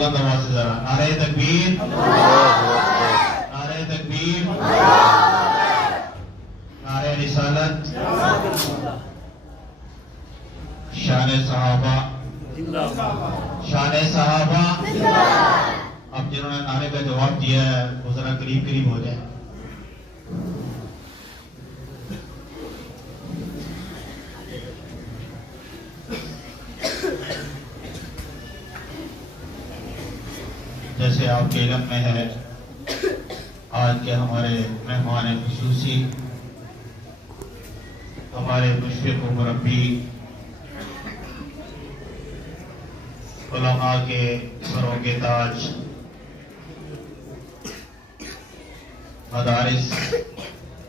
بلند آواز سے ذرا نعرہ تکبیر، نعرہ تکبیر، نعرہ رسالت، شان صحابہ، شان صحابہ۔ اب جنہوں نے نعرے کا جواب دیا ہے وہ ذرا قریب قریب ہو جائیں۔ جیسے آپ کے علم میں ہے، آج کے ہمارے مہمان خصوصی، ہمارے مشفق و مربی، علماء کے سروں کے تاج، مدارس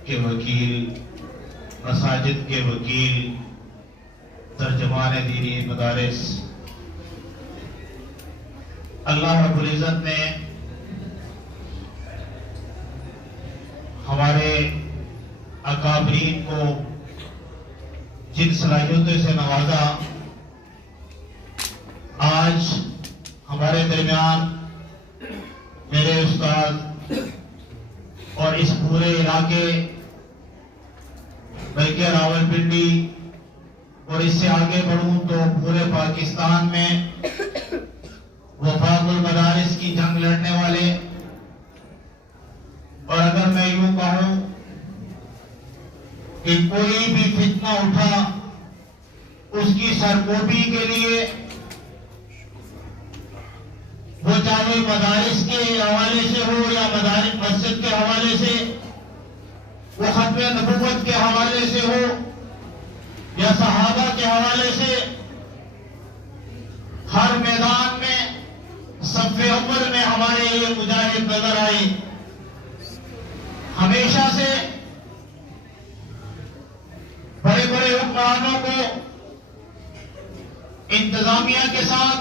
کے وکیل، مساجد کے وکیل، ترجمان دینی مدارس، اللہ رب العزت نے ہمارے اکابرین کو جن صلاحیتوں سے نوازا، آج ہمارے درمیان میرے استاد اور اس پورے علاقے بلکہ راولپنڈی اور اس سے آگے بڑھوں تو پورے پاکستان میں وفاق المدارس کی جنگ لڑنے والے، اور اگر میں یوں کہوں کہ کوئی بھی فتنہ اٹھا اس کی سرکوبی کے لیے، وہ چاہے مدارس کے حوالے سے ہو یا مدارس مسجد کے حوالے سے، وہ ختم نبوت کے حوالے سے ہو یا صحابہ کے حوالے سے، ہر میدان میں صف اول میں ہمارے یہ مجاہد نظر آئے۔ ہمیشہ سے بڑے بڑے حکمرانوں کو انتظامیہ کے ساتھ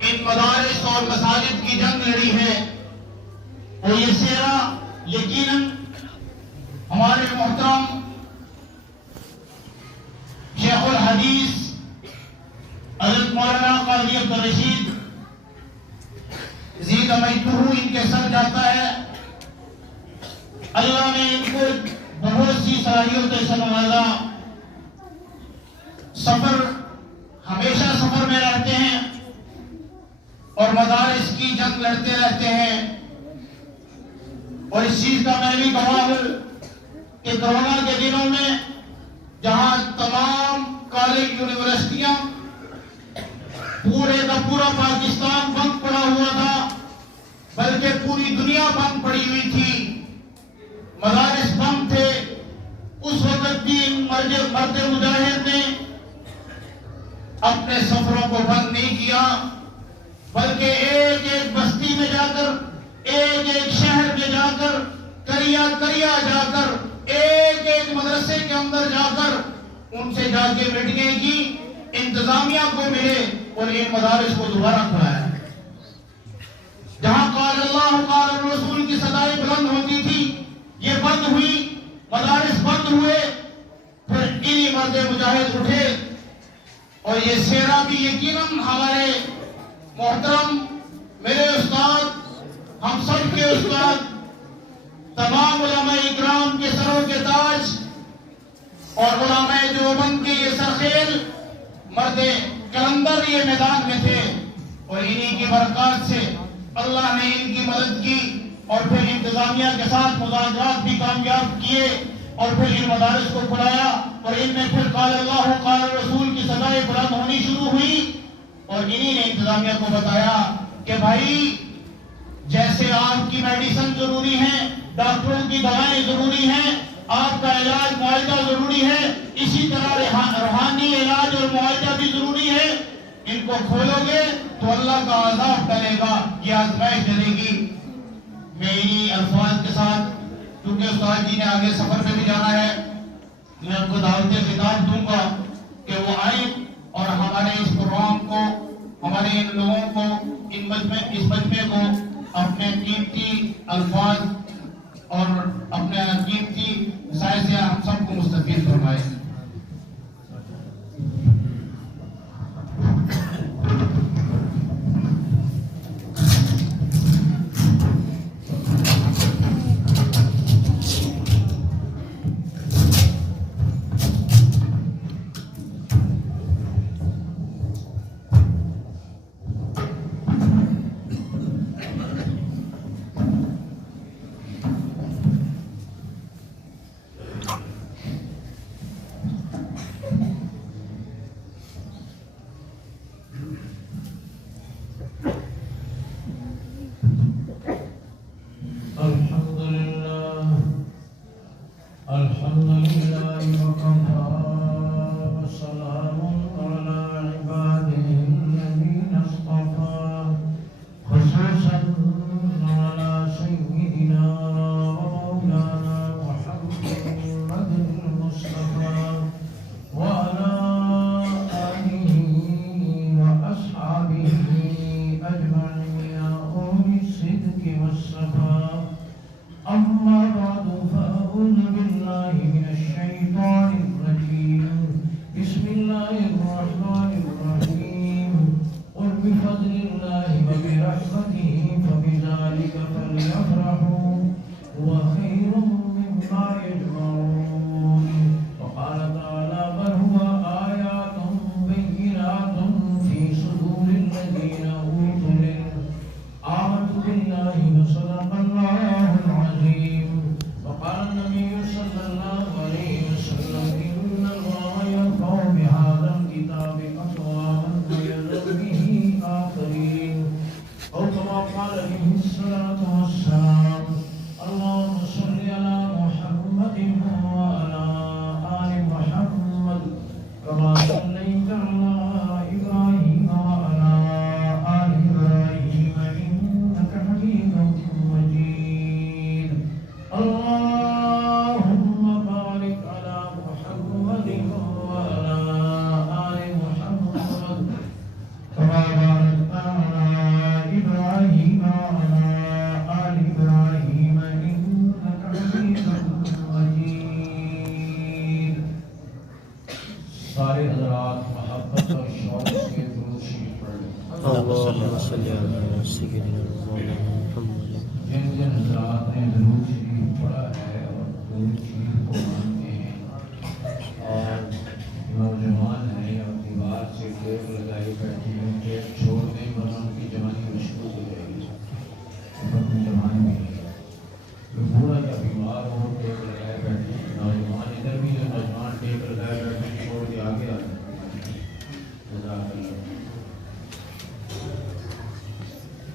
ان مدارس اور مساجد کی جنگ لڑی ہے، اور یہ سیرا یقیناً ہمارے محترم شیخ الحدیث حضرت مولانا قاضی عبدالرشید زید امیتہ ان کے سر جاتا ہے۔ اللہ نے ان کو بہت سی صلاحیتوں سے نوازا، ہمیشہ سفر میں رہتے ہیں اور مدارس کی جنگ لڑتے رہتے ہیں، اور اس چیز کا میں بھی گواہ ہوں کہ کورونا کے دنوں میں جہاں تمام کالج یونیورسٹیاں پورے کا پورا پاکستان بند پڑا ہوا تھا، بلکہ پوری دنیا بند پڑی ہوئی تھی، مدارس بند تھے، اس وقت بھی مرد مجاہد نے اپنے سفروں کو بند نہیں کیا، بلکہ ایک ایک بستی میں جا کر، ایک ایک شہر میں جا کر، کریا کریا جا کر، ایک ایک مدرسے کے اندر جا کر ان سے جا کے میٹنگیں کی، انتظامیہ کو ملے اور ان مدارس کو دوبارہ کھلایا۔ جہاں قال اللہ قال الرسول کی صدائیں بلند ہوتی تھی، یہ بند ہوئی، مدارس بند ہوئے، پھر انہی مرد مجاہد اٹھے، اور یہ سیرا بھی یقیناً ہمارے محترم میرے استاد، ہم سب کے استاد، تمام علماء اکرام کے سروں کے تاج اور علماء دیوبند کے یہ سرخیل مرد کلندر یہ میدان میں تھے، اور انہی کی برکات سے اللہ نے ان کی مدد کی، اور پھر انتظامیہ کے ساتھ مذاکرات بھی کامیاب کیے، اور پھر ان مدارس کو کھلایا، اور ان میں پھر قال اللہ قال رسول کی صدائیں بلند ہونی شروع ہوئی، اور انہی نے انتظامیہ کو بتایا کہ بھائی جیسے آپ کی میڈیسن ضروری ہے، ڈاکٹروں کی دوائیں ضروری ہیں، آپ کا علاج معالجہ ضروری ہے، اسی طرح روحانی علاج اور معالجہ بھی ضروری ہے۔ ان کو کھولو گے تو اللہ کا عذاب ٹلے گا، یہ آزمائش چلے گی۔ میں انہی الفاظ کے ساتھ، کیونکہ استاد جی نے آگے سفر پہ بھی جانا ہے، میں ان کو دعوت خطاب دوں گا کہ وہ آئیں اور ہمارے اس پروگرام کو، ہمارے ان لوگوں کو، اس مجمع کو اپنے قیمتی الفاظ اور اپنے قیمتی مسائل سے ہم سب کو مستفید فرمائے۔ والصفا أما بعد فأعوذ بالله من الشيطان الرجيم بسم الله الرحمن الرحيم قل بفضل الله وبرحمته فبذلك فليفرحوا هو خير مما يجمعون وقال تعالى بل هو آيات بينات في صدور الذين أوتوا العلم آمنت بالله وصدق الله العظيم وقال النبي صلى الله عليه وسلم إن الله يرفع بهذا الكتاب أقواما ويذر به آخرين أو كما قال عليه الصلاة والسلام اللهم صل على محمد وعلى آل محمد كما صليت على إبراهيم وعلى آل إبراهيم إنك حميد مجيد اللهم بارك على محمد وعلى آل محمد كما باركت على إبراهيم وعلى آل إبراهيم إنك حميد مجيد سارے حضرات محبت اور شوق سے درود شریف پڑھ لیں اللهم صل على سيدنا محمد جن جن حضرات نے درود شریف پڑھا ہے اور درود شریف کو مانتے ہیں اور نوجوان ہیں اور دیوار سے ٹیپ لگائی بیٹھی ہیں ٹیپ چھوڑ دیں ورنہ ان کی جوانی مشکل ہو جائے گی اپنی جوانی میں جو بوڑھا یا بیمار ہو ٹیپ لگائے بیٹھے نوجوان ادھر بھی جو نوجوان ٹیپ لگائے بیٹھے چھوڑ کے آگے آ جائیں جزاک اللہ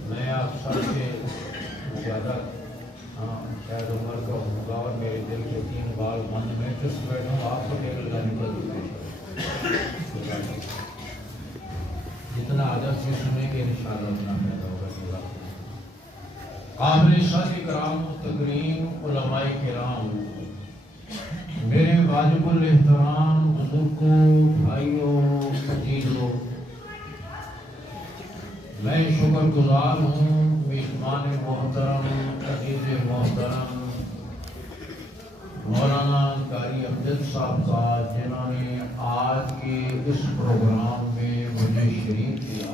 میں آپ سب سے زیادہ شاید عمر کا ہوگا اور میرے دل کے 3 بال بند میں چست بیٹھا ہوں آپ کو ٹیپ لگانے پر جتنا ادب سے سنیں گے انشاءاللہ اتنا پیدا ہوگا قابل شان کرام تکریم علماء کرام میرے واجب الاحترام بزرگوں بھائیوں عزیزوں میں شکر گزار ہوں میزبان محترم عزیز محترم مولانا قاری امجد صاحب کا جنہوں نے آج کے اس پروگرام میں مجھے شریک کیا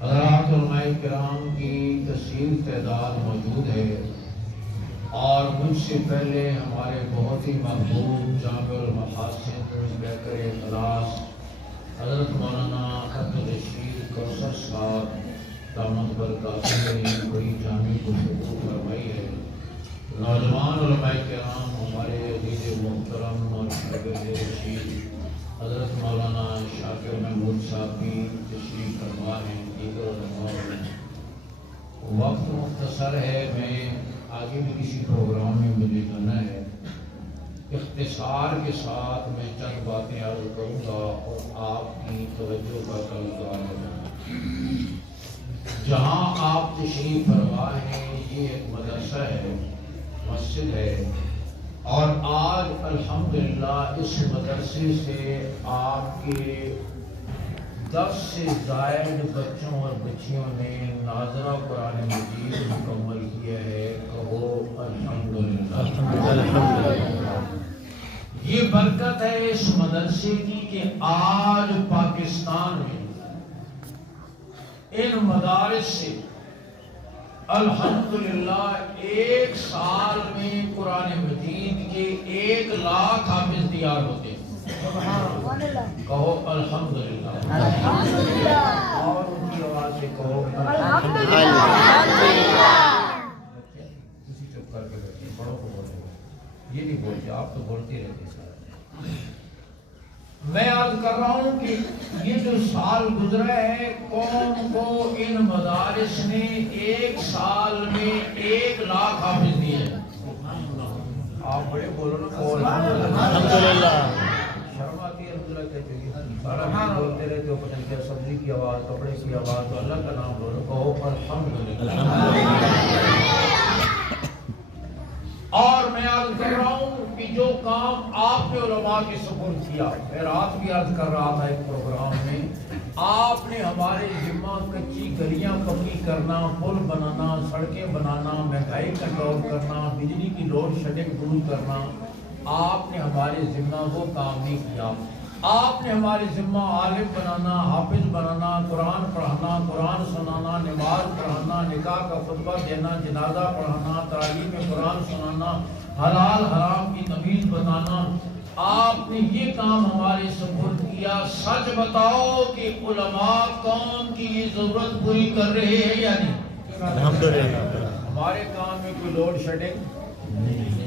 حضرات علماء کرام کی کثیر تعداد موجود ہے اور مجھ سے پہلے ہمارے بہت ہی محبوب جامع المحاسن بہتر اخلاص حضرت مولانا عبدالرشید کوثر صاحب دامت برکاتہ نے بڑی جامع گفتگو فرمائی ہے نوجوان علماء کرام ہمارے عزیز محترم اور شاگرد رشید حضرت مولانا شاکر محمود صاحب بھی تشریف فرما ہیں دیگر علماء وقت مختصر ہے میں آگے بھی کسی پروگرام میں مجھے جانا ہے اختصار کے ساتھ میں چند باتیں عرض کروں گا اور آپ کی توجہ کا طلبگار ہے جہاں آپ تشریف فرما ہیں یہ ایک مدرسہ ہے مسجد ہے اور آج الحمدللہ اس مدرسے سے آپ کے 10 سے زائد بچوں اور بچیوں نے ناظرہ قرآن مجید مکمل کیا ہے کہو الحمدللہ یہ برکت ہے اس مدرسے کی کہ آج پاکستان میں ان مدارس سے الحمدللہ 1 سال میں قرآن مجید کے 1 لاکھ حافظ تیار ہوتے ہیں کہو الحمدللہ اور ان کی آواز سے کہو الحمدللہ کسی چپ کر کے بیٹھے بڑوں کو بولتے یہ نہیں بولتے آپ تو بولتے رہتے سارا میں عرض کر رہا ہوں کہ یہ جو سال گزرا ہے قوم کو ان مدارس نے 1 سال میں 1 لاکھ حافظ دیے آپ بڑے بولو نا الحمدللہ شرم آتی ہے الحمدللہ کہتے ہیں سارا بولتے رہتے ہو پتہ نہیں سبزی کی آواز کپڑے کی آواز تو اللہ کا نام بولو کہو الحمدللہ اور میں عرض کر رہا ہوں کہ جو کام آپ نے علماء کے سپرد کیا، میں رات بھی عرض کر رہا تھا ایک پروگرام میں، آپ نے ہمارے ذمہ کچی گلیاں پکی کرنا، پل بنانا، سڑکیں بنانا، مہنگائی کنٹرول کرنا، بجلی کی لوڈ شیڈنگ دور کرنا، آپ نے ہمارے ذمہ وہ کام نہیں کیا۔ آپ نے ہمارے ذمہ عالم بنانا، حافظ بنانا، قرآن پڑھانا، قرآن سنانا، نماز پڑھانا، نکاح کا خطبہ دینا، جنازہ پڑھانا، تعلیم قرآن سنانا، حلال حرام کی تمیز بتانا، آپ نے یہ کام ہمارے سپرد کیا۔ سچ بتاؤ کہ علماء قوم کی یہ ضرورت پوری کر رہے ہیں یا نہیں؟ الحمدللہ۔ ہمارے کام میں کوئی لوڈ شیڈنگ،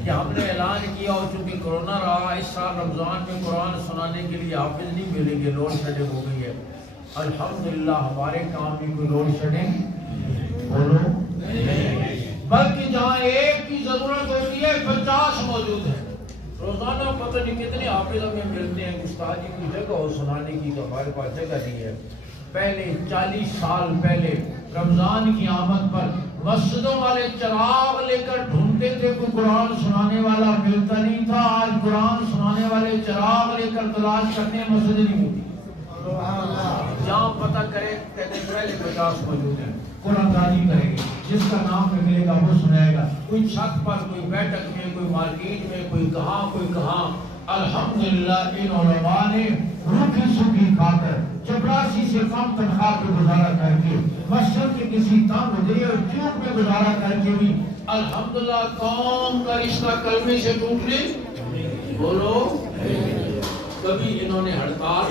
کہ ہم نے اعلان کیا اور چونکہ کرونا رہا، اس سال رمضان میں قرآن سنانے کے لیے حافظ نہیں ملیں گے، لوڈ شیڈنگ ہو گئی ہے۔ الحمدللہ ہمارے کام میں کوئی لوڈ شیڈنگ بولو نہیں، بلکہ جہاں ایک کی ضرورت ہوتی ہے 50 موجود ہیں۔ روزانہ پتہ نہیں کتنے حافظ ہمیں ملتے ہیں، استاد جی کی جگہ ہو سنانے کی تو ہمارے پاس جگہ نہیں ہے۔ پہلے 40 سال پہلے رمضان کی آمد پر مسجدوں والے چراغ لے کر ڈھونڈتے تھے، کوئی قرآن سنانے والا ملتا نہیں تھا۔ آج قرآن سنانے والے چراغ لے کر تلاش کرنے مسجد نہیں ہوتی، جہاں پتہ کرے کہتے ہیں پہلے 50 موجود ہیں، قرآن دانی کریں گے، جس کا نام میں ملے گا وہ سنائے گا، کوئی چھت پر، کوئی بیٹھک میں، کوئی مارکیٹ میں، کوئی کہاں کوئی کہاں۔ الحمدللہ ان علماء نے روکھی سوکھی کھا کر، چپراسی سے کم تنخواہ پہ گزارا کر کے، مسجد کے کسی تنگ دے اور چوک میں گزارا کر کے بھی الحمدللہ قوم کا رشتہ کلمے سے ٹوٹنے بولو کبھی انہوں نے ہڑتال۔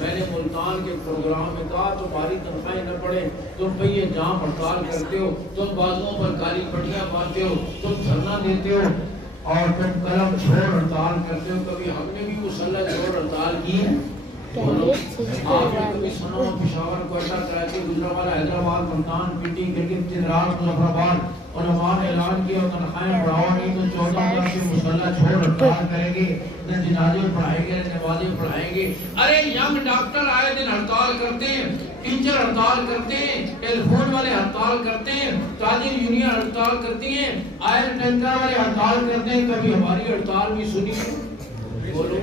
میں نے ملتان کے پروگرام میں کہا تمہاری تنخواہیں نہ پڑے، تم پہیے جام ہڑتال کرتے ہو، تم بازوؤں پر کالی پٹیاں باندھتے ہو، تم دھرنا دیتے ہو اور تم قلم چھوڑ ہڑتال کرتے ہو۔ کبھی ہم نے بھی مسلح چھوڑ ہڑتال کی ہے؟ آپ نے کبھی سنا ہو پشاور، کوئٹہ، کراچی، گجرانوالہ، حیدرآباد، ملتان، پنڈی، گلگت، چترال، مظفر آباد علماء نے اعلان کیا تنخواہیں بڑھاؤ نہیں تو 14 اگست سے مسلح چھوڑ ہڑتال کریں گے، نہ جنازے پڑھائیں گے، نہ نمازیں پڑھائیں گے۔ ارے ینگ ڈاکٹر آئے دن ہڑتال کرتے ہیں، ٹیچر ہڑتال کرتے ہیں، ٹیلی فون والے ہڑتال کرتے ہیں، تاجر یونین ہڑتال کرتی ہیں، آئل ٹینکر والے ہڑتال کرتے ہیں۔ کبھی ہماری ہڑتال بھی سنی بولو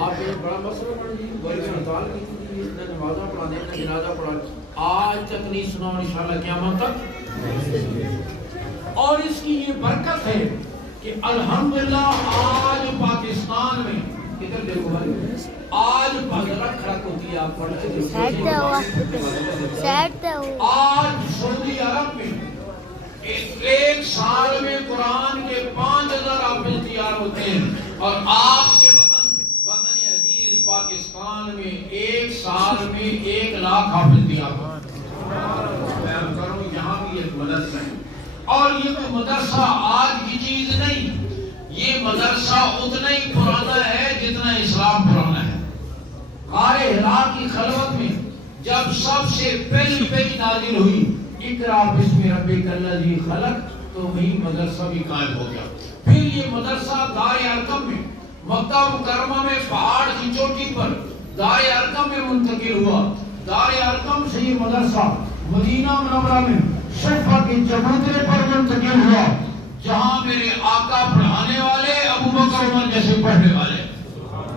آپ نے بڑا مسئلہ بن جی بڑی ہڑتال کی، نہ نمازاں پڑھانے، نہ جنازہ پڑھانے، آج تک نہیں سنا، انشاءاللہ قیامت تک۔ اور اس کی یہ برکت ہے کہ الحمدللہ آج پاکستان میں ادھر دیکھو بھائی، آج بھگرت کھڑک ہوتی ہے، آپ پڑھتے آج سعودی عرب میں ایک سال میں قرآن کے 5000 حافظ تیار ہوتے ہیں، اور آپ کے وطن عزیز پاکستان میں ایک سال میں 1 لاکھ حافظ تیار ہوتے ہیں۔ میں آپ کروں یہاں بھی ایک مدرسہ ہے، اور یہ کوئی مدرسہ آج کی چیز نہیں، یہ مدرسہ اتنا ہی پرانا ہے جتنا اسلام پرانا ہے۔ غار ہرا کی خلوت میں جب سب سے پہلی نازل ہوئی اقرا بسم ربک الذی خلق، تو وہی مدرسہ بھی قائم ہو گیا۔ پھر یہ مدرسہ دار ارقم میں مکہ مکرمہ میں پہاڑ کی چوٹی پر دار ارقم میں منتقل ہوا۔ دار ارقم سے یہ مدرسہ مدینہ منورہ میں صفا کے چبوترے پر منتقل ہوا، جہاں میرے آقا پڑھانے والے ابو بکر عمر جیسے پڑھنے والے،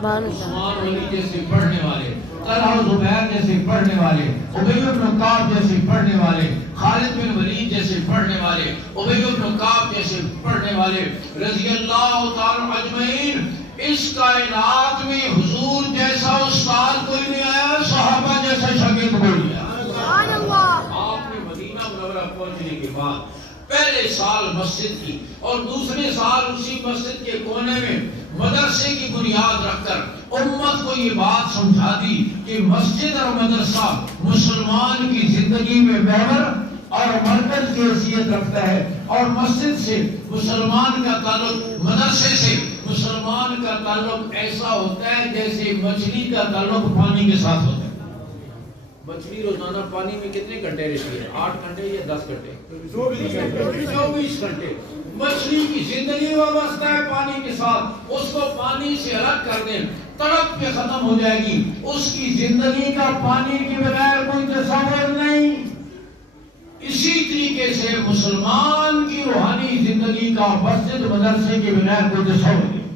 عثمان علی جیسے پڑھنے والے، طلحہ زبیر جیسے پڑھنے والے، ابی بن کعب جیسے پڑھنے والے، خالد بن ولید جیسے پڑھنے والے، ابی بن کعب جیسے پڑھنے والے، رضی اللہ تعالی اجمعین۔ اس کائنات میں حضور جیسا استاد کوئی نہیں آیا، صحابہ جیسا شاگرد کوئی نہیں آیا۔ آپ نے مدینہ منورہ پہنچنے کے بعد پہلے سال مسجد کی اور دوسرے سال اسی مسجد کے کونے میں مدرسے کی بنیاد رکھ کر امت کو یہ بات سمجھا دی کہ مسجد اور مدرسہ مسلمان کی زندگی میں محور اور مرکز کی حیثیت رکھتا ہے، اور مسجد سے مسلمان کا تعلق، مدرسے سے مسلمان کا تعلق ایسا ہوتا ہے جیسے مچھلی کا تعلق پانی کے ساتھ ہوتا ہے۔ مچھلی روزانہ پانی میں کتنے گھنٹے رہتی ہے؟ 8 گھنٹے یا 10 گھنٹے؟ 24 گھنٹے۔ مچھلی کی زندگی وابستہ ہے پانی کے ساتھ، اس کو پانی سے الگ کر دیں تڑپ کے ختم ہو جائے گی، اس کی زندگی کا پانی کے بغیر کوئی تصور نہیں۔ اسی طریقے سے مسلمان کی روحانی زندگی کا مسجد مدرسے کے بغیر کوئی تصور نہیں،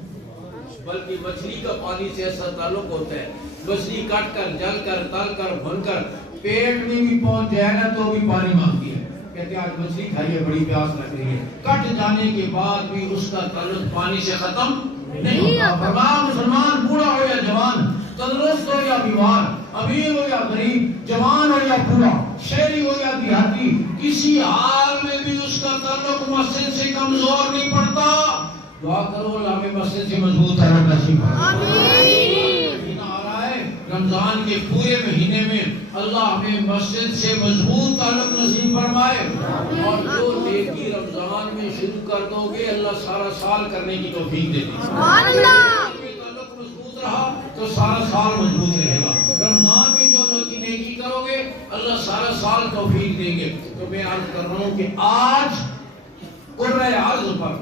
بلکہ مچھلی کا پانی سے ایسا تعلق ہوتا ہے، مچھلی کٹ کر جل کر تل کر بھن کر پیٹ میں بھی پہنچ جائے نا تو بھی پانی مانگتی ہے، کہتے ہیں آج مچھلی کھائیے بڑی پیاس لگ رہی ہے، کٹ جانے کے بعد بھی اس کا تعلق پانی سے ختم نہیں ہوتا۔ فرمایا مسلمان بوڑھا ہو یا جوان، تندرست ہو یا بیمار، امیر ہو یا غریب، جوان ہو یا بوڑھا، شہری ہو یا دیہاتی، کسی حال میں بھی اس کا تعلق مسجد سے کمزور نہیں پڑتا۔ دعا کرو اللہ ہمیں مسجد سے مضبوط تعلق نصیب فرمائے۔ رمضان کے پورے مہینے میں اللہ ہمیں مسجد سے مضبوط تعلق نصیب فرمائے، اور جو نیکی رمضان میں شروع کر دو گے اللہ سارا سال کرنے کی توفیق دے گی۔ تعلق مضبوط رہا تو سارا سال مضبوط رہے گا، رمضان میں جو نیکی کرو گے اللہ سارا سال توفیق دیں گے۔ تو میں عرض کر رہا ہوں کہ آج قرۂ اعظم پر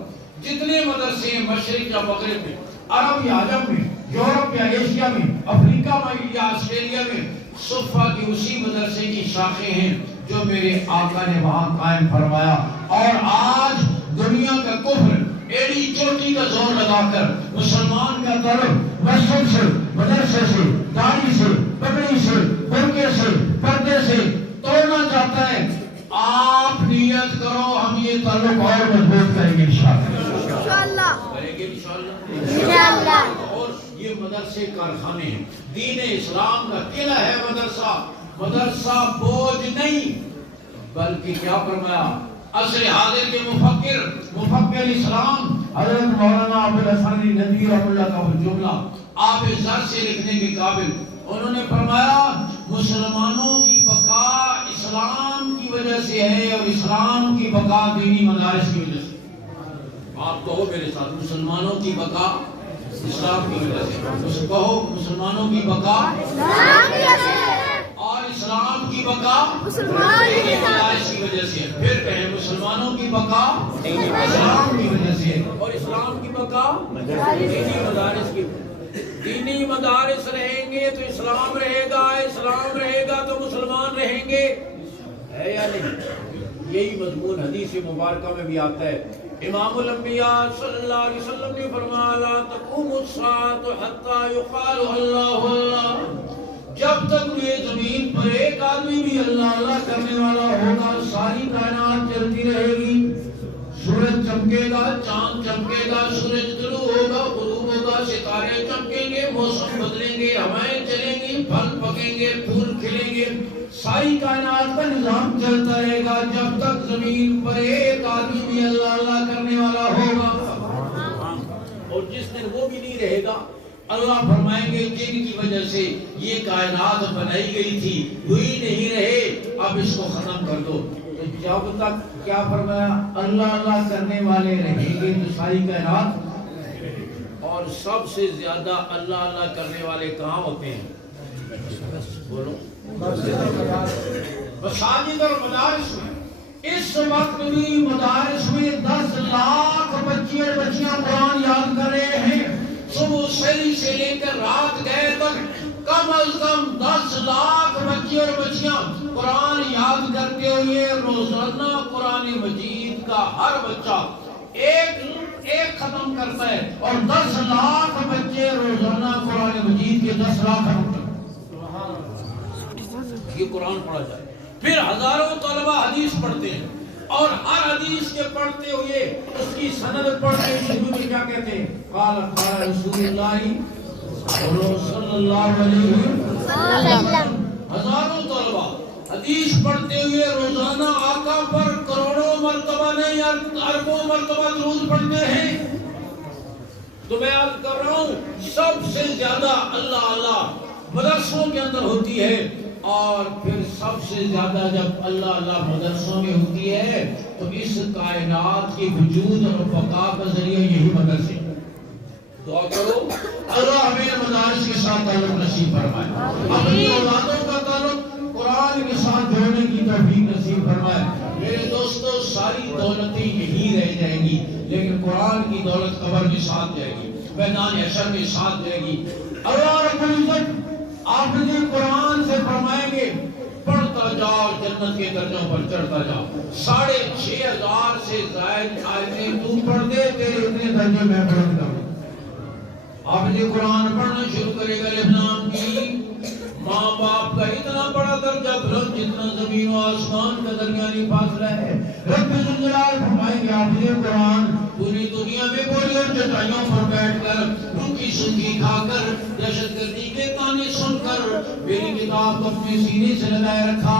جتنے مدرسے ہیں مشرق یا مغرب میں، عرب یا عجم میں، یورپ یا ایشیا میں، افریقہ میں یا آسٹریلیا میں، صفہ کی اسی مدرسے کی شاخیں ہیں جو میرے آقا نے وہاں قائم فرمایا، اور آج دنیا کا کفر ایڑی چوٹی کا زور لگا کر مسلمان کا تعلق مسجد سے، مدرسے سے، داڑھی سے، پگڑی سے، برقعے سے، پردے سے توڑنا چاہتا ہے۔ آپ نیت کرو ہم یہ تعلق اور مضبوط کریں گے انشاءاللہ، کریں گے انشاءاللہ۔ اور یہ مدرسے کارخانے ہیں، دین اسلام کا قلعہ ہے مدرسہ، مدرسہ بوجھ نہیں بلکہ کیا فرمایا عصر حاضر کے مفکر اسلام حضرت مولانا ابوالحسن ندوی رحمہ اللہ کا وہ جملہ آپ زر سے لکھنے کے قابل، انہوں نے فرمایا مسلمانوں کی بقا اسلام کی وجہ سے ہے اور اسلام کی بقا دینی مدارس کی وجہ سے۔ آپ کہو میرے ساتھ، مسلمانوں کی بقا اسلام کی وجہ سے، کہو مسلمانوں کی بقا اسلام کی وجہ سے، اور اسلام کی بقا دینی مدارس کی وجہ سے۔ پھر کہیں مسلمانوں کی بقا اسلام کی وجہ سے اور اسلام کی بقا دینی مدارس کی۔ دینی مدارس رہیں گے تو اسلام رہے گا، اسلام رہے گا تو مسلمان رہیں گے، ہے یا نہیں؟ یہی مضمون حدیث مبارکہ میں بھی آتا ہے۔ امام الانبیاء صلی اللہ علیہ وسلم نے فرمایا لا تقوم الساعة حتى يقال اللہ اللہ، جب تک یہ زمین پر ایک آدمی بھی اللہ اللہ کرنے والا ہوگا ساری کائنات چلتی رہے گی، سورج چمکے گا، چاند چمکے گا، سورج طلوع ہوگا، غروب ہوگا، ستارے چمکیں گے، موسم بدلیں گے، ہوائیں چلیں گی، پھل پکیں گے، پھول کھلیں گے، ساری کائنات کا نظام چلتا رہے گا جب تک زمین پر ایک آدمی بھی اللہ اللہ کرنے والا ہوگا۔ اور جس دن وہ بھی نہیں رہے گا اللہ فرمائیں گے جن کی وجہ سے یہ کائنات بنائی گئی تھی وہی نہیں رہے، اب اس کو ختم کر دو۔ تو جب تک کیا فرمایا اللہ اللہ کرنے والے رہیں گے تو ساری کائنات، اور سب سے زیادہ اللہ اللہ کرنے والے کہاں ہوتے ہیں؟ بولو مساجد اور مدارس میں۔ اس وقت بھی مدارس میں 10 لاکھ بچے اور بچیاں قرآن یاد کر رہے ہیں، صبح سحری سے لے کر رات گئے تک کم از کم 10 لاکھ بچے اور بچیاں قرآن یاد کرتے ہوئے روزانہ قرآن مجید کا ہر بچہ ایک ختم کرتا ہے، اور 10 لاکھ بچے روزانہ قرآن مجید کے 10 لاکھ ختم کرتے ہیں۔ یہ قرآن پڑھا جائے، پھر ہزاروں طلبہ حدیث پڑھتے ہیں، اور ہر حدیث کے پڑھتے ہوئے اس کی سند پڑھتے شروع میں کیا کہتے ہیں؟ قال قال رسول اللہ صلی اللہ علیہ وسلم۔ ہزاروں طلبہ حدیث پڑھتے ہوئے روزانہ آقا پر کروڑوں مرتبہ نہیں اربوں مرتبہ درود پڑھتے ہیں۔ تو میں عرض کر رہا ہوں سب سے زیادہ اللہ اللہ مدرسوں کے اندر ہوتی ہے، اور پھر سب سے زیادہ جب اللہ اللہ مدرسوں میں ہوتی ہے تو اس کائنات کے وجود اور بقا کا ذریعہ یہی مدرسے۔ دعا کرو اللہ ہمیں مدارس کے ساتھ تعلق نصیب فرمائے، اپنی اولادوں کا تعلق قرآن کے ساتھ جوڑنے کی توفیق نصیب فرمائے۔ میرے دوستو ساری دولتیں یہی رہ جائیں گی لیکن قرآن کی دولت قبر کے ساتھ جائے گی، میدان حشر کے ساتھ جائے گی۔ اللہ رب العزت آپ نے قرآن سے فرمائیں گے پڑھتا بڑھتا جا اور جنت کے درجوں پر چڑھتا جا. 6,500 سے زائد آیتیں تو پڑھ دے, تیرے اتنے درجے میں بلند کروں. آپ نے قرآن پڑھنا شروع کرے گا لبنان کی ماں باپ کا اتنا بڑا درجہ بلند جتنا زمین و آسمان کا درمیانی فاصلہ ہے. رب ذوالجلال فرمائیں گے آپ نے قرآن پوری دنیا میں بولی اور چٹائیوں پر بیٹھ کر روکی سنگھی کھا کر دہشت گردی کے تانے سن کر میری کتاب کو اپنے سینے سے لگائے رکھا.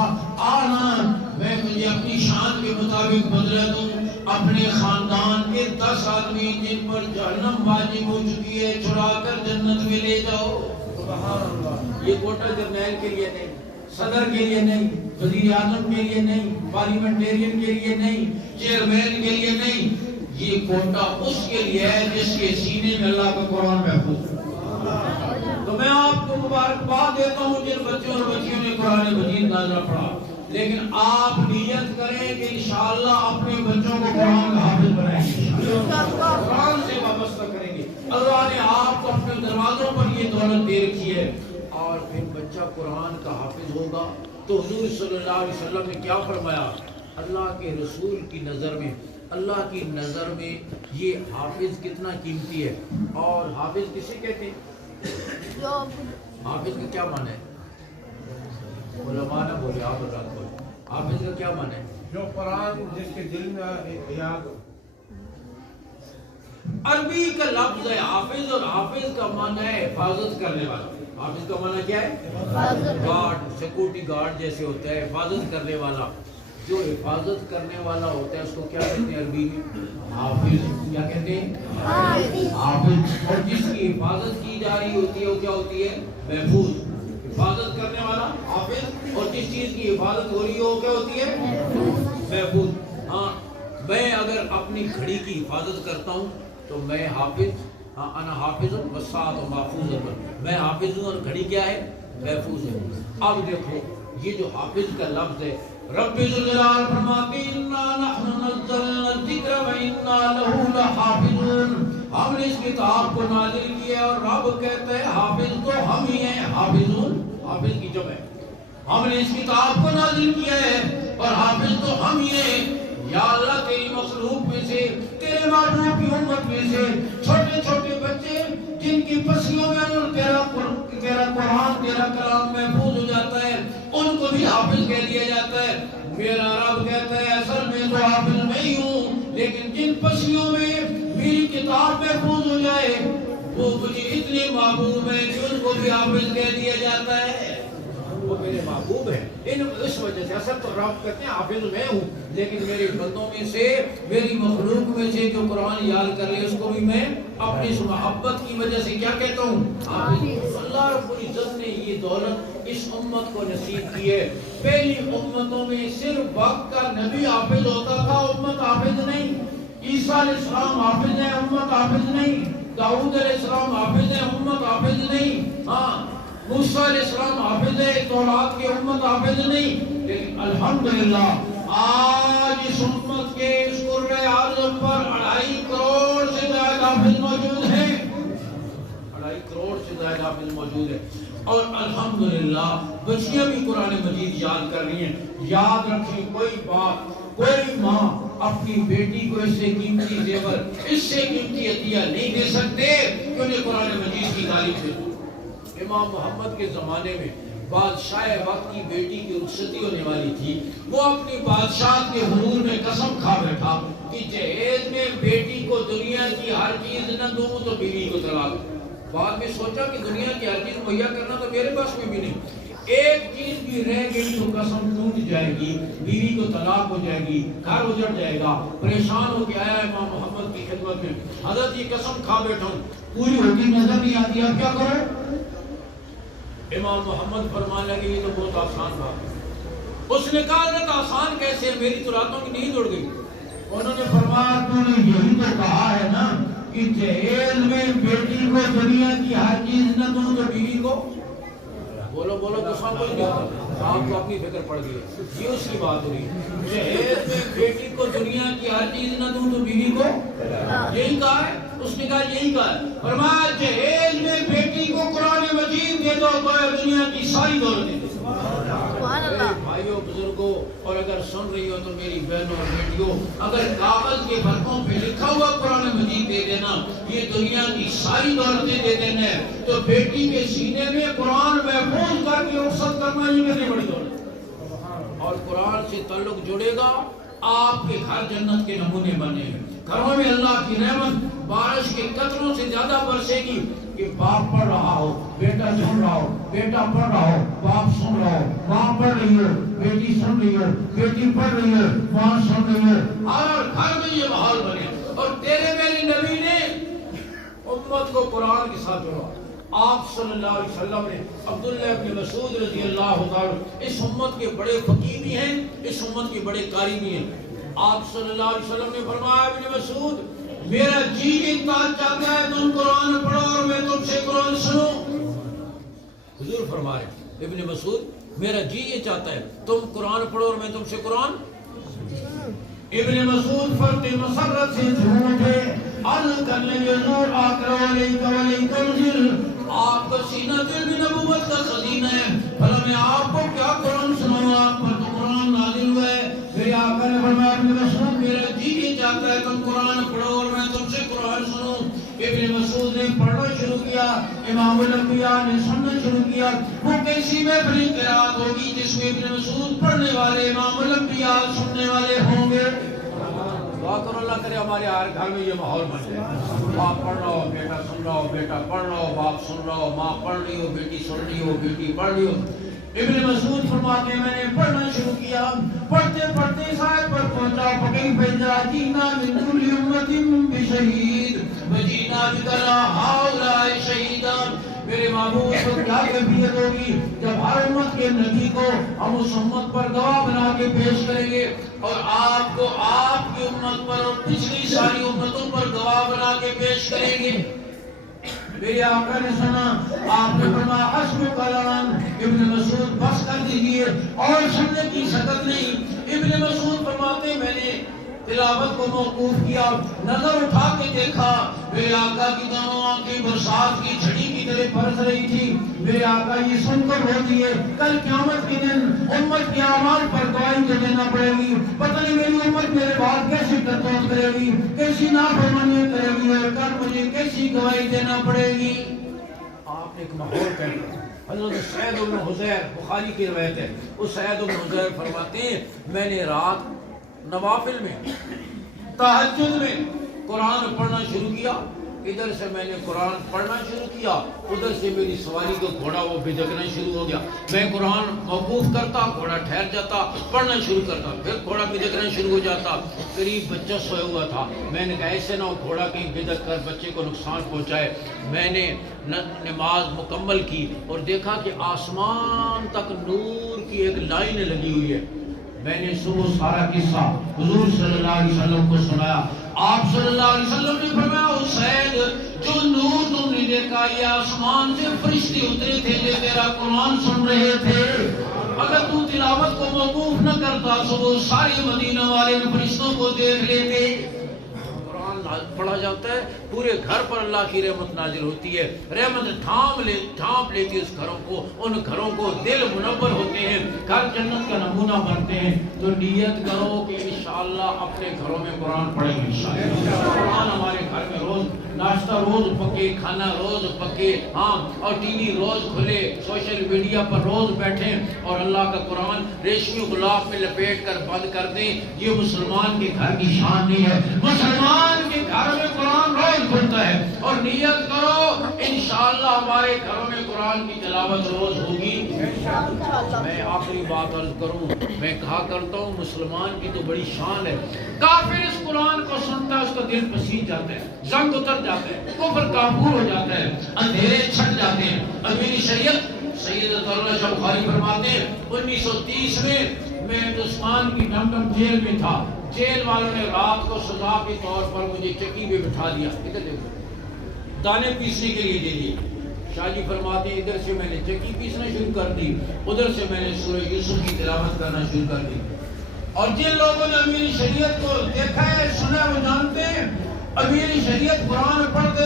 آنا میں مجھے اپنی شان کے مطابق بدلہ دوں. اپنے خاندان کے 10 آدمی جن پر جہنم واجب ہو چکی ہے چھڑا کر جنت میں لے جاؤ. سبحان اللہ. یہ کوٹا جرنیل کے لیے نہیں, صدر کے لیے نہیں, وزیر اعظم کے لیے نہیں, پارلیمنٹیرین کے لیے نہیں, چیئرمین کے لیے نہیں. یہ کوٹا اس کے لیے ہے جس کے سینے میں اللہ کا قرآن محفوظ ہے. تو میں آپ کو مبارکباد دیتا ہوں جن بچوں اور بچیوں نے قرآن مجید نازلہ پڑھا. لیکن آپ نیت کریں کہ انشاءاللہ اپنے بچوں کو قرآن کا حافظ بنائیں گے, قرآن سے وابستہ کریں گے. اللہ نے آپ کو اپنے دروازوں پر یہ دولت دے رکھی ہے. اور پھر بچہ قرآن کا حافظ ہوگا تو حضور صلی اللہ علیہ وسلم نے کیا فرمایا؟ اللہ کے رسول کی نظر میں, اللہ کی نظر میں یہ حافظ کتنا قیمتی ہے. اور حافظ کسے کہتے ہیں؟ حافظ کا کیا معنی ہے؟ علماء نہ بولے, آپ بتا دو حافظ کا کیا معنی ہے؟ جو قرآن جس کے دل میں یاد ہو. عربی کا لفظ ہے حافظ, اور حافظ کا معنی ہے حفاظت کرنے والا. حافظ کا معنی کیا ہے؟ گارڈ, سیکورٹی گارڈ جیسے ہوتا ہے, حفاظت کرنے والا. جو حفاظت کرنے والا ہوتا ہے اس کو کیا کہتے ہیں عربی میں؟ حافظ. کیا کہتے ہیں؟ حافظ. اور جس کی حفاظت کی جا رہی ہوتی ہے وہ کیا ہوتی ہے؟ محفوظ. حفاظت کرنے والا حافظ, اور جس چیز کی حفاظت ہو رہی ہے وہ کیا ہوتی ہے؟ محفوظ. ہاں, میں اگر اپنی گھڑی کی حفاظت کرتا ہوں تو میں حافظ. ہاں, انا حافظ والساعۃ محفوظ. میں حافظ ہوں اور گھڑی کیا ہے؟ محفوظ ہے. اب دیکھو یہ جو حافظ کا لفظ ہے, رب ذوالجلال فرماتے ہیں انا نحن نزلنا الذکر وانا لہ لحافظون. ہم نے اس کتاب کو نازل کیا اور رب کہتا ہے حافظ تو ہم ہی ہیں. حافظون, حافظ کی جمع ہے. ہم نے اس کتاب کو نازل کیا ہے اور حافظ تو ہم ہی ہیں. یا اللہ تیری مخلوق میں سے, تیرے محبوب کی امت میں سے چھوٹے چھوٹے بچے جن کی پسلیوں میں تیرا قرآن, تیرا کلام محفوظ ہو جاتا ہے, ان کو بھی حافظ کہہ دیا جاتا ہے. میرا رب کہتا ہے اصل میں تو حافظ میں ہی ہوں, لیکن جن پسلیوں میں میری کتاب محفوظ ہو جائے وہ مجھے اتنے محبوب ہیں کہ ان کو بھی حافظ کہہ دیا جاتا ہے. وہ میرے محبوب ہیں. اس وجہ سے اصل تو رب کہتے ہیں حافظ میں ہوں, لیکن میرے بندوں میں سے, میری مخلوق میں سے جو قرآن یاد کر لے اس کو بھی میں اپنی اس محبت کی وجہ سے کیا کہتا ہوں؟ حافظ. اللہ رب العزت نے یہ دولت اس امت کو نصیب کی ہے. پہلی امتوں میں صرف وقت کا نبی حافظ ہوتا تھا, امت حافظ نہیں. عیسیٰ علیہ السلام حافظ ہے, امت حافظ نہیں. داؤد علیہ السلام حافظ ہے, امت حافظ نہیں. ہاں, موسیٰ علیہ السلام حافظ ہے, تورات کی امت حافظ نہیں. لیکن الحمدللہ آج اس امت کے اس قرآن اعظم پر 2.5 کروڑ سے زائد حافظ موجود ہیں. 2.5 کروڑ سے زائد حافظ موجود ہیں. اور الحمدللہ بچیاں بھی قرآن مجید یاد کر رہی ہیں. یاد رکھیں, کوئی باپ, کوئی ماں اپنی بیٹی کو اس سے قیمتی زیور, اس سے قیمتی عطیہ نہیں دے سکتے کہ انہیں قرآن مجید کی تعلیم دے. امام محمد کے زمانے میں بادشاہ وقت کی بیٹی کی رخصتی ہونے والی تھی. وہ اپنی بادشاہ کے حضور میں قسم کھا بیٹھا کہ جہیز میں بیٹی کو دنیا کی ہر چیز نہ دوں تو بیوی کو طلاق. بعد میں سوچا کہ دنیا کی ہر چیز مہیا کرنا تو میرے پاس میں بھی نہیں, ایک چیز بھی رہ گئی تو قسم ٹوٹ جائے گی, بیوی کو طلاق ہو جائے گی, گھر اجڑ جائے گا. پریشان ہو کے آیا امام محمد کی خدمت میں, حضرت یہ قسم کھا بیٹھا ہوں, پوری ہوتی نظر نہیں آتی, اب کیا کرو؟ امام محمد فرمانے لگے یہ تو بہت آسان بات ہے. اس نے کہا حضرت آسان کیسے, میری تو راتوں کی نیند اڑ گئی. انہوں نے فرمایا تو نے یہی تو کہا ہے نا کہ جہیز میں بیٹی کو دنیا کی ہر چیز نہ دوں تو بیوی کو. بولو بولو دوسرا کوئی نہیں ہوتا, آپ کو اپنی فکر پڑ گئی. یہ اس کی بات ہوئی, جہیز میں بیٹی کو دنیا کی ہر چیز نہ دوں تو بیوی کو, یہی کہا ہے. اس نے کہا یہی کہا ہے. فرمایا جہیز میں بیٹی کو قرآن مجید دے دو گویا دنیا کی ساری دولتیں دے دیں۔ بھائیوں بزرگوں، اور اگر سن رہی ہو تو میری بہنوں اور بیٹیوں، اگر کاغذ کے برقوں پہ لکھا ہوا قرآن مجید دے دینا یہ دنیا کی ساری دولتیں دے دینا ہے، تو بیٹی کے سینے میں قرآن محفوظ کر کے رخصت کرنا یہ کتنی بڑی دولت ہے۔ اور قرآن سے تعلق جڑے گا، آپ کے گھر جنت کے نمونے بنے ہیں، گھروں میں اللہ کی رحمت بارش کے قطروں سے زیادہ برسے گی کہ باپ پڑھ رہا ہو، بیٹا سن رہا ہو، بیٹا پڑھ رہا ہو، باپ سن رہا ہو، ماں پڑھ رہی ہے، بیٹی سن رہی ہے، بیٹی پڑھ رہی ہے، ماں سن رہی ہے، اور گھر میں یہ ماحول بنے۔ اور تیرے میرے نبی نے امت کو قرآن کے ساتھ جوڑا۔ آپ صلی اللہ علیہ وسلم نے عبداللہ ابن مسعود رضی اللہ عنہ، اس امت کے بڑے فقیہ بھی ہیں، اس امت کے بڑے قاری بھی ہیں۔ آپ صلی اللہ علیہ وسلم نے فرمایا ابن مسعود میرا جی اتنا چاہتا ہے تم قرآن پڑھو اور میں تم سے قرآن سنوں۔ حضور فرما رہے ابن مسعود میرا جی یہ چاہتا ہے تم قرآن پڑھو اور میں تم سے قرآن۔ ابن مسعود فرد مسرت سے جھوم اٹھے، عرض کرنے لگے حضور آقرا علیکہ وعلیکہ انزل، آپ کا سینہ دل میں نبوت کا خزینہ ہے، بھلا میں آپ کو کیا قرآن سناؤں، آپ پر تو قرآن نازل ہوا ہے۔ میرے آقا نے فرمایا ابن مسعود میرا جی یہ چاہتا ہے تم قرآن پڑھو اور میں تم سے قرآن سنوں۔ ابن مسعود نے پڑھنا شروع کیا، امام الانبیاء نے سننا شروع کیا۔ وہ کیسی محفل قرات ہوگی جس میں ابن مسعود پڑھنے والے، امام الانبیاء سننے والے ہوں گے۔ دعا کرو اللہ کرے ہمارے ہر گھر میں یہ ماحول بن جائے، باپ پڑھ رہا ہو، بیٹا سن رہا ہو، بیٹا پڑھ رہا ہو، باپ سن رہا ہو، ماں پڑھ رہی ہو، بیٹی سن رہی ہو، بیٹی پڑھ رہی ہو۔ ابن مسعود فرماتے ہیں میں نے پڑھنا شروع کیا، پڑھتے پڑھتے سائے پر پہنچا، فَكَيْفَ إِذَا جِئْنَا مِنْ كُلِّ أُمَّةٍ بِشَهِيدٍ وَجِئْنَا بِكَ عَلَىٰ هَٰؤُلَاءِ شَهِيدًا۔ میرے محبوب کو کیا کیفیت ہوگی جب ہر امت کے نبی کو ہم اس امت پر گواہ بنا کے پیش کریں گے، اور آپ کو آپ کی امت پر اور پچھلی ساری امتوں پر گواہ بنا کے پیش کریں گے۔ میرے آقا نے سنا، آپ نے فرمایا حسبک الآن، ابن مسعود بس کر دیجئے اور سننے کی سکت نہیں۔ ابن مسعود فرماتے میں نے تلاوت کو موقوف کیا، نظر اٹھا کے دیکھا، میرے آقا کی دونوں آنکھیں برسات کی چھڑی کی طرح برس رہی تھی۔ میرے آقا یہ سن کر ہوتی ہے کل قیامت کے دن امت کے اعمال پر گواہی دینا پڑے گی، پتہ نہیں میری امت میرے بعد کیسی کرتوت کرے گی، کیسی نافرمانی کرے گی، اور کل مجھے کیسی گواہی دینا پڑے گی۔ آپ نے ایک ماحول کہا، حضرت سعید بن حضیر، بخاری کی روایت ہے، وہ سعید بن حضیر فرماتے ہیں میں نے رات نوافل میں تہجد میں قرآن پڑھنا شروع کیا، ادھر سے میں نے قرآن پڑھنا شروع کیا، ادھر سے میری سواری کا گھوڑا وہ بھجکنا شروع ہو گیا، میں قرآن موقوف کرتا، گھوڑا ٹھہر جاتا، پڑھنا شروع کرتا، پھر گھوڑا بھجکنا شروع ہو جاتا۔ قریب بچہ سویا ہوا تھا، میں نے کہا ایسے نہ ہو گھوڑا کہیں بھجک کر بچے کو نقصان پہنچائے۔ میں نے نماز مکمل کی اور دیکھا کہ آسمان تک نور کی ایک لائن لگی ہوئی ہے۔ میں نے صبح سارا قصہ حضور صلی اللہ علیہ وسلم کو سنایا۔ آپ صلی اللہ علیہ وسلم نے فرمایا حسین جو نور تم نے دیکھا یہ آسمان سے فرشتے اترے تھے، یہ تیرا قرآن سن رہے تھے۔ اگر تو تلاوت کو موقوف نہ کرتا تو وہ سارے مدینہ والے فرشتوں کو دیکھ لیتے۔ قرآن پڑھا جاتا ہے، پورے گھر پر اللہ کی رحمت نازل ہوتی ہے، رحمت ڈھانپ لیتی ہے اس گھروں کو، ان گھروں کو دل منور ہوتے ہیں، گھر جنت کا نمونہ بنتے ہیں۔ تو نیت کرو کہ انشاءاللہ اپنے گھروں میں قرآن پڑھیں گے انشاءاللہ۔ قرآن ہمارے گھر میں روز ناشتہ روز پکے، کھانا روز پکے، ہاں، اور ٹی وی روز کھلے، سوشل میڈیا پر روز بیٹھیں اور اللہ کا قرآن ریشمی غلاف میں لپیٹ کر بند کر دیں۔ یہ مسلمان کے گھر کی شان نہیں ہے، مسلمان کے گھر میں قرآن روز کھلتا ہے۔ اور نیت کرو انشاءاللہ ہمارے گھروں میں قرآن کی تلاوت روز ہوگی۔ میں آخری بات عرض کروں، میں کہا کرتا ہوں مسلمان کی تو بڑی شان ہے، کافر اس قرآن کو سنتا ہے اس کا دل پسیج جاتا ہے، زنگ اتر جاتا ہے، کفر کافور ہو جاتا ہے، اندھیرے چھٹ جاتے ہیں۔ امیر شریعت سید اللہ شاہ بخاری فرماتے ہیں 1930 میں ہندوستان کی ڈمڈم جیل میں تھا، جیل والوں نے رات کو سزا کے طور پر مجھے چکی پہ بٹھا دیا، ادھر دیکھو دانے پیسنے کے لیے دے دیے۔ شاہ جی فرماتے ہیں ادھر سے میں نے چکی پیسنا شروع کر دی، ادھر سے میں نے سورہ یوسف کی تلاوت کرنا شروع کر دی۔ اور جن لوگوں نے امیر شریعت کو دیکھا ہے سنا ہے وہ جانتے ہیں امیر شریعت قرآن پڑھتے